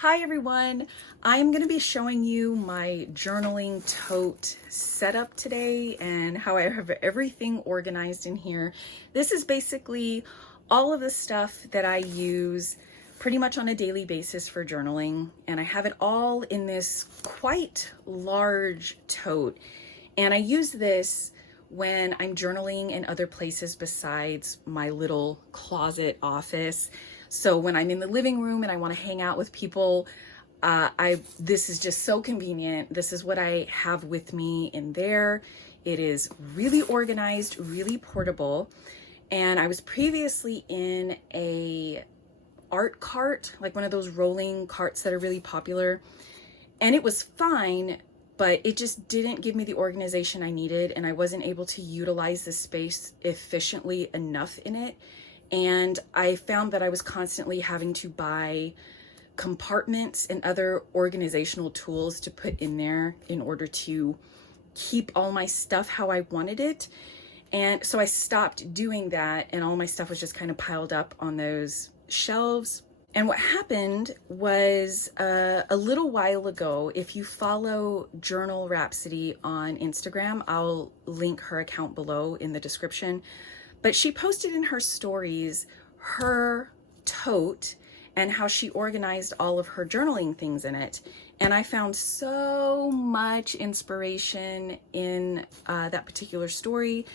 Hi everyone, I'm going to be showing you my journaling tote setup today and how I have everything organized in here. This is basically all of the stuff that I use pretty much on a daily basis for journaling, and I have it all in this quite large tote, and I use this when I'm journaling in other places besides my little closet office. So when I'm in the living room and I want to hang out with people, this is just so convenient. This is what I have with me in there. It is really organized, really portable. And I was previously in a art cart, like one of those rolling carts that are really popular. And it was fine, but it just didn't give me the organization I needed, and I wasn't able to utilize the space efficiently enough in it. And I found that I was constantly having to buy compartments and other organizational tools to put in there in order to keep all my stuff how I wanted it. And so I stopped doing that, and all my stuff was just kind of piled up on those shelves. And what happened was a little while ago, if you follow Journal Rhapsody on Instagram, I'll link her account below in the description. But she posted in her stories her tote and how she organized all of her journaling things in it. And I found so much inspiration in that particular story.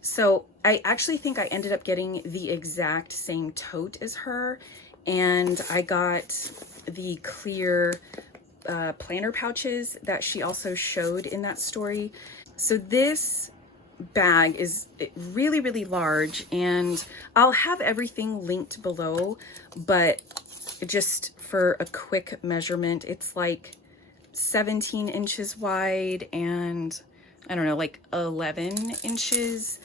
So I actually think I ended up getting the exact same tote as her. And I got the clear planner pouches that she also showed in that story. So this bag is really, really large, and I'll have everything linked below, but just for a quick measurement, it's like 17 inches wide and I don't know, like 11 inches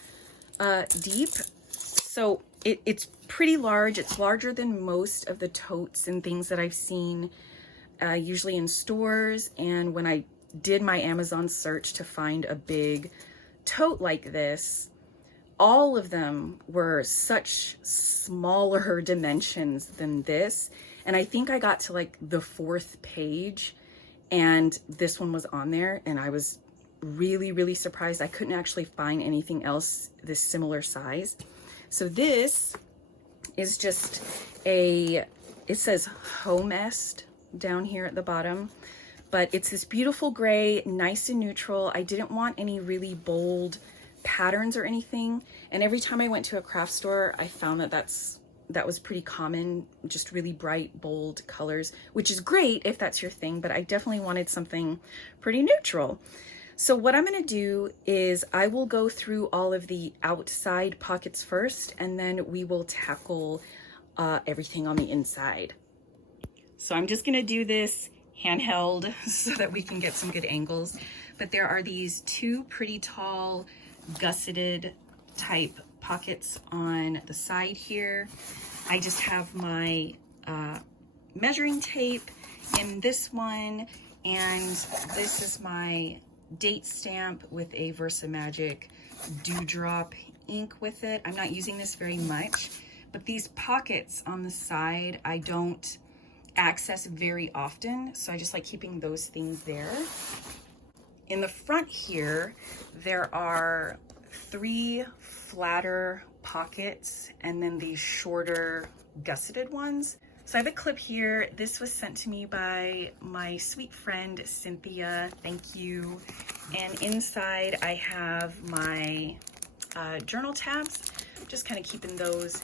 deep. So it's pretty large. It's larger than most of the totes and things that I've seen usually in stores. And when I did my Amazon search to find a big tote like this, all of them were such smaller dimensions than this. And I think I got to like the 4th page and this one was on there, and I was really, really surprised. I couldn't actually find anything else this similar size. So this is just it says Homest down here at the bottom, but it's this beautiful gray, nice and neutral. I didn't want any really bold patterns or anything. And every time I went to a craft store, I found that that was pretty common, just really bright, bold colors, which is great if that's your thing, but I definitely wanted something pretty neutral. So what I'm going to do is I will go through all of the outside pockets first, and then we will tackle everything on the inside. So I'm just going to do this handheld so that we can get some good angles. But there are these 2 pretty tall gusseted type pockets on the side here. I just have my measuring tape in this one, and this is my date stamp with a Versamagic Dewdrop ink with it. I'm not using this very much, but these pockets on the side I don't access very often, so I just like keeping those things there. In the front here, there are 3 flatter pockets and then these shorter gusseted ones. So I have a clip here. This was sent to me by my sweet friend, Cynthia. Thank you. And inside I have my journal tabs. Just kind of keeping those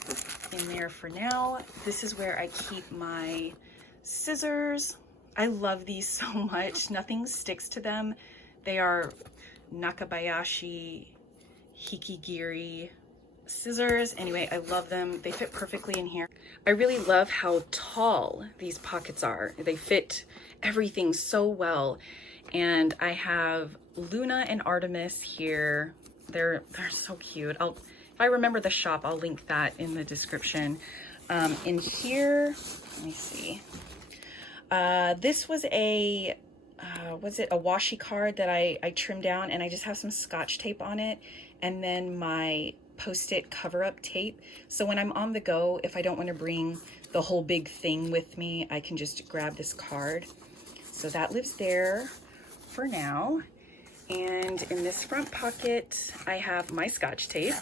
in there for now. This is where I keep my scissors. I love these so much. Nothing sticks to them. They are Nakabayashi Hikigiri scissors. Anyway, I love them. They fit perfectly in here. I really love how tall these pockets are. They fit everything so well. And I have Luna and Artemis here. They're so cute. If I remember the shop, I'll link that in the description. In here, let me see. This was a washi card that I trimmed down, and I just have some Scotch tape on it. And then my Post-it cover-up tape. So when I'm on the go, if I don't want to bring the whole big thing with me, I can just grab this card. So that lives there for now. And in this front pocket, I have my Scotch tape,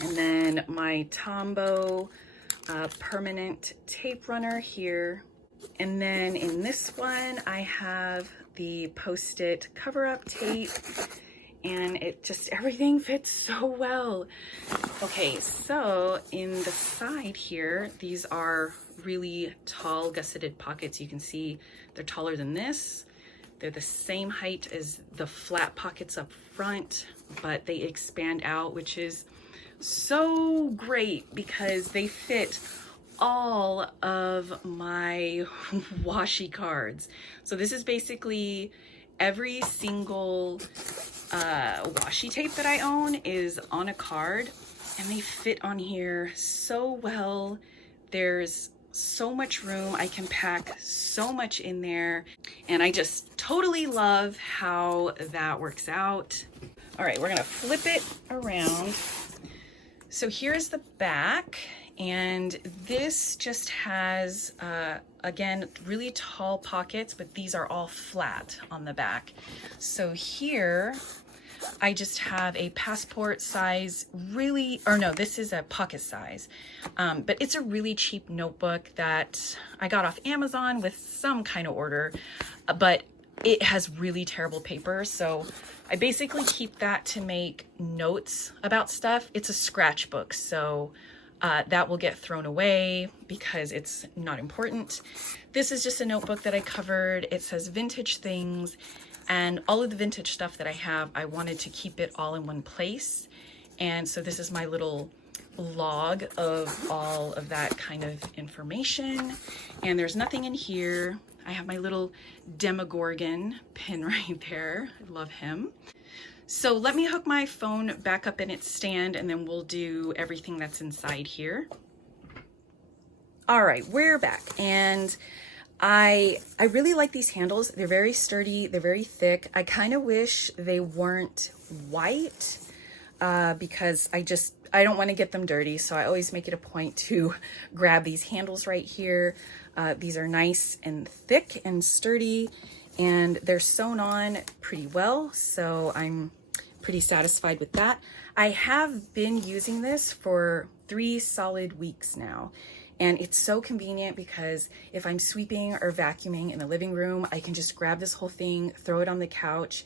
and then my Tombow permanent tape runner here. And then in this one, I have the Post-it cover-up tape, and it just, everything fits so well. Okay, so in the side here, these are really tall gusseted pockets. You can see they're taller than this. They're the same height as the flat pockets up front, but they expand out, which is so great because they fit all of my washi cards. So this is basically every single washi tape that I own is on a card, and they fit on here so well. There's so much room. I can pack so much in there, and I just totally love how that works out. All right, we're gonna flip it around. So here's the back, and this just has, again, really tall pockets, but these are all flat on the back. So here, I just have a passport size, this is a pocket size, but it's a really cheap notebook that I got off Amazon with some kind of order, but it has really terrible paper. So I basically keep that to make notes about stuff. It's a scratchbook, so that will get thrown away because it's not important. This is just a notebook that I covered. It says vintage things, and all of the vintage stuff that I have, I wanted to keep it all in one place. And so this is my little log of all of that kind of information. And there's nothing in here. I have my little Demogorgon pin right there. I love him. So let me hook my phone back up in its stand, and then we'll do everything that's inside here. All right, we're back, and I really like these handles. They're very sturdy, they're very thick. I kind of wish they weren't white because I don't want to get them dirty, so I always make it a point to grab these handles right here. These are nice and thick and sturdy, and they're sewn on pretty well, so I'm pretty satisfied with that. I have been using this for 3 solid weeks now, and it's so convenient because if I'm sweeping or vacuuming in the living room, I can just grab this whole thing, throw it on the couch,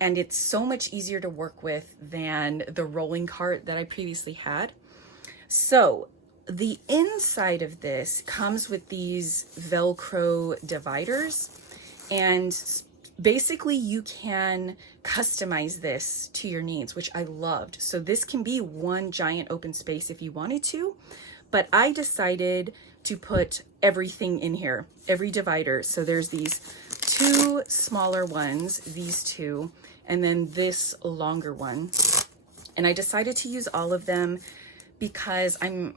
and it's so much easier to work with than the rolling cart that I previously had. So the inside of this comes with these Velcro dividers, and basically you can customize this to your needs, which I loved. So this can be one giant open space if you wanted to, but I decided to put everything in here, every divider. So there's these 2 smaller ones, these 2, and then this longer one. And I decided to use all of them because I'm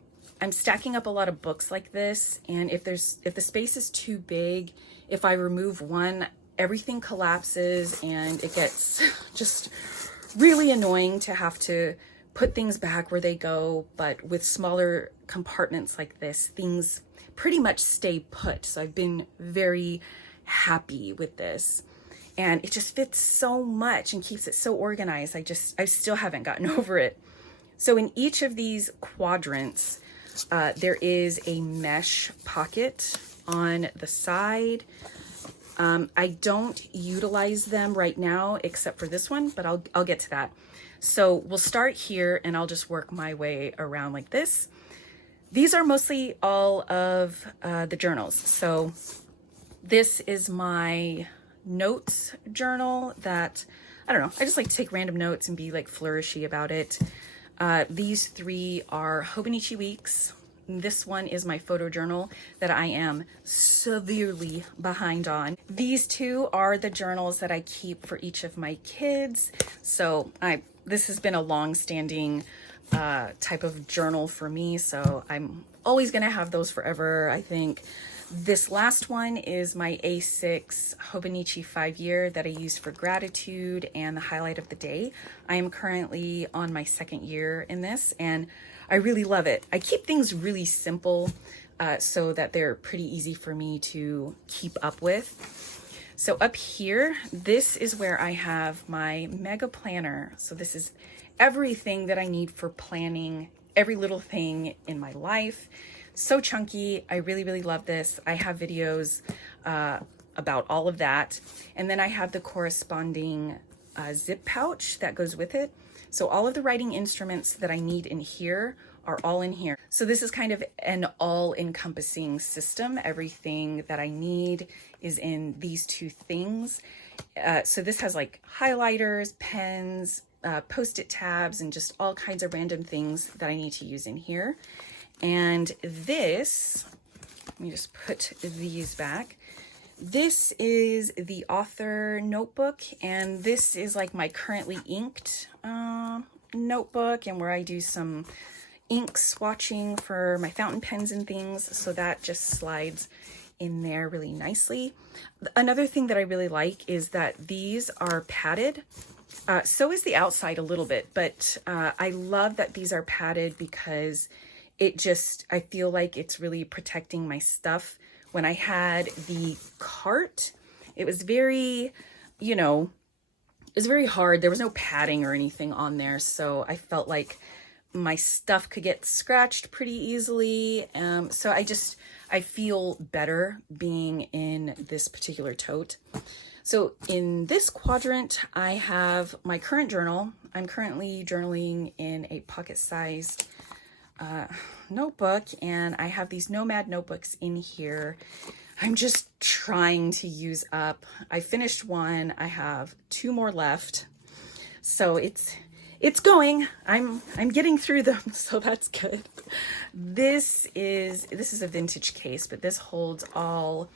stacking up a lot of books like this, and if the space is too big, if I remove one, everything collapses and it gets just really annoying to have to put things back where they go. But with smaller compartments like this, things pretty much stay put. So I've been very happy with this, and it just fits so much and keeps it so organized. I still haven't gotten over it. So in each of these quadrants, there is a mesh pocket on the side. I don't utilize them right now except for this one, but I'll get to that. So we'll start here, and I'll just work my way around like this. These are mostly all of the journals. So this is my notes journal that, I don't know, I just like to take random notes and be like flourishy about it. These 3 are Hobonichi weeks. This one is my photo journal that I am severely behind on. These 2 are the journals that I keep for each of my kids. So this has been a long-standing type of journal for me, so I'm always gonna have those forever, I think. This last one is my A6 Hobonichi 5-year that I use for gratitude and the highlight of the day. I am currently on my 2nd year in this, and I really love it. I keep things really simple so that they're pretty easy for me to keep up with. So up here, this is where I have my mega planner. So this is everything that I need for planning every little thing in my life. So chunky. I really, really love this. I have videos about all of that. And then I have the corresponding zip pouch that goes with it. So all of the writing instruments that I need in here are all in here. So this is kind of an all-encompassing system. Everything that I need is in these 2 things. So this has like highlighters, pens, post-it tabs, and just all kinds of random things that I need to use in here. And this, let me just put these back. This is the Author Notebook, and this is like my currently inked notebook, and where I do some ink swatching for my fountain pens and things. So that just slides in there really nicely. Another thing that I really like is that these are padded. So is the outside a little bit, but I love that these are padded because I feel like it's really protecting my stuff. When I had the cart, it was very, it was very hard. There was no padding or anything on there. So I felt like my stuff could get scratched pretty easily. So I feel better being in this particular tote. So in this quadrant, I have my current journal. I'm currently journaling in a pocket-sized notebook, and I have these Nomad notebooks in here. I'm just trying to use up. I finished one. I have 2 more left. So it's going. I'm getting through them, so that's good. This is a vintage case, but this holds all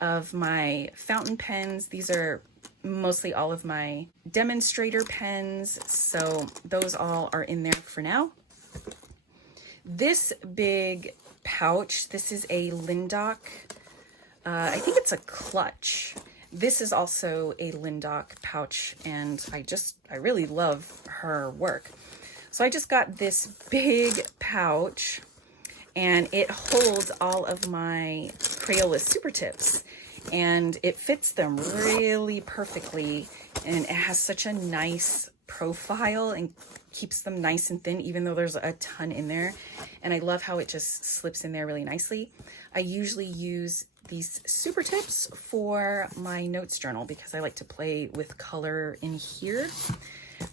of my fountain pens. These are mostly all of my demonstrator pens, so those all are in there for now. This big pouch, this is a Lindock, I think it's a clutch. This is also a Lindock pouch, and I really love her work. So I just got this big pouch, and it holds all of my Crayola Super Tips, and it fits them really perfectly, and it has such a nice profile and keeps them nice and thin, even though there's a ton in there. And I love how it just slips in there really nicely. I usually use these Super Tips for my notes journal because I like to play with color in here.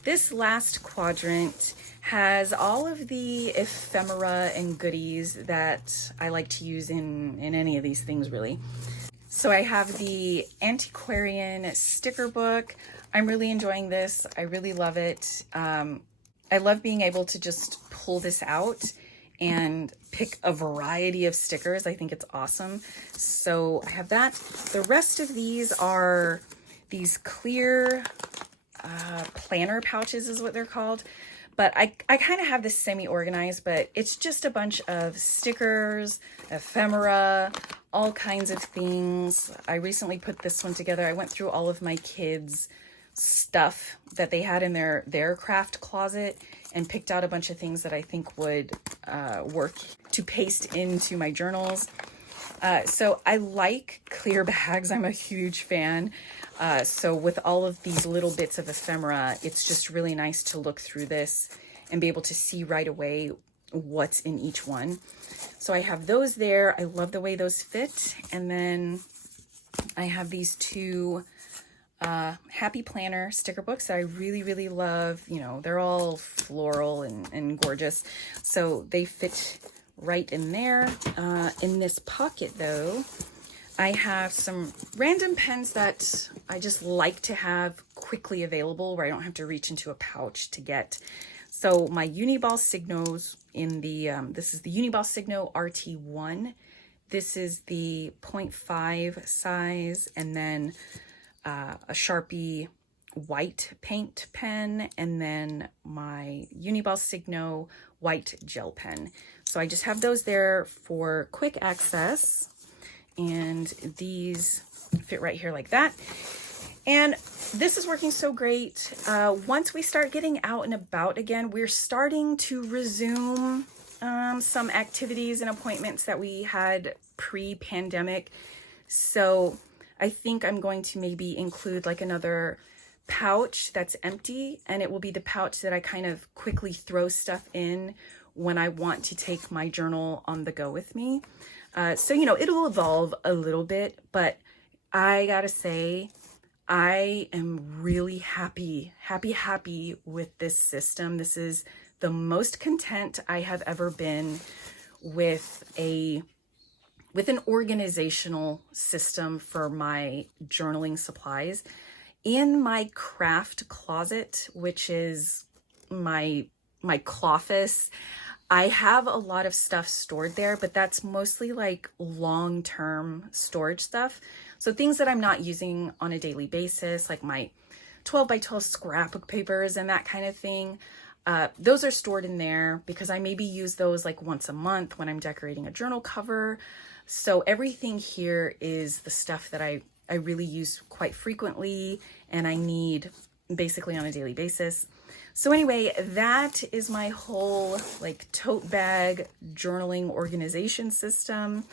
This last quadrant has all of the ephemera and goodies that I like to use in any of these things, really. So I have the Antiquarian sticker book. I'm really enjoying this. I really love it. I love being able to just pull this out and pick a variety of stickers. I think it's awesome. So I have that. The rest of these are these clear planner pouches is what they're called. But I kind of have this semi-organized, but it's just a bunch of stickers, ephemera, all kinds of things. I recently put this one together. I went through all of my kids' stuff that they had in their craft closet and picked out a bunch of things that I think would work to paste into my journals. So I like clear bags. I'm a huge fan. So with all of these little bits of ephemera, it's just really nice to look through this and be able to see right away what's in each one. So I have those there. I love the way those fit. And then I have these 2 Happy Planner sticker books that I really, really love. They're all floral and gorgeous. So they fit right in there. In this pocket though, I have some random pens that I just like to have quickly available where I don't have to reach into a pouch to get. So my Uniball Signos in the, this is the Uniball Signo RT1. This is the 0.5 size, and then a Sharpie white paint pen, and then my Uniball Signo white gel pen. So I just have those there for quick access. and these fit right here like that. And this is working so great. Once we start getting out and about again, we're starting to resume some activities and appointments that we had pre-pandemic. So I think I'm going to maybe include like another pouch that's empty, and it will be the pouch that I kind of quickly throw stuff in when I want to take my journal on the go with me. So, you know, it'll evolve a little bit, but I gotta say, I am really happy with this system. This is the most content I have ever been with an organizational system for my journaling supplies. In my craft closet, which is my Cloffice, I have a lot of stuff stored there, but that's mostly like long-term storage stuff. So things that I'm not using on a daily basis, like my 12 by 12 scrapbook papers and that kind of thing. Those are stored in there because I maybe use those like once a month when I'm decorating a journal cover. So everything here is the stuff that I really use quite frequently and I need basically on a daily basis. So anyway, that is my whole like tote bag journaling organization system.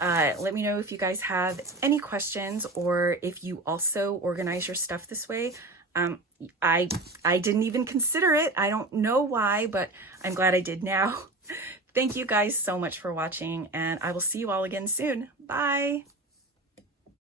Let me know if you guys have any questions or if you also organize your stuff this way. I didn't even consider it. I don't know why, but I'm glad I did now. Thank you guys so much for watching, and I will see you all again soon. Bye.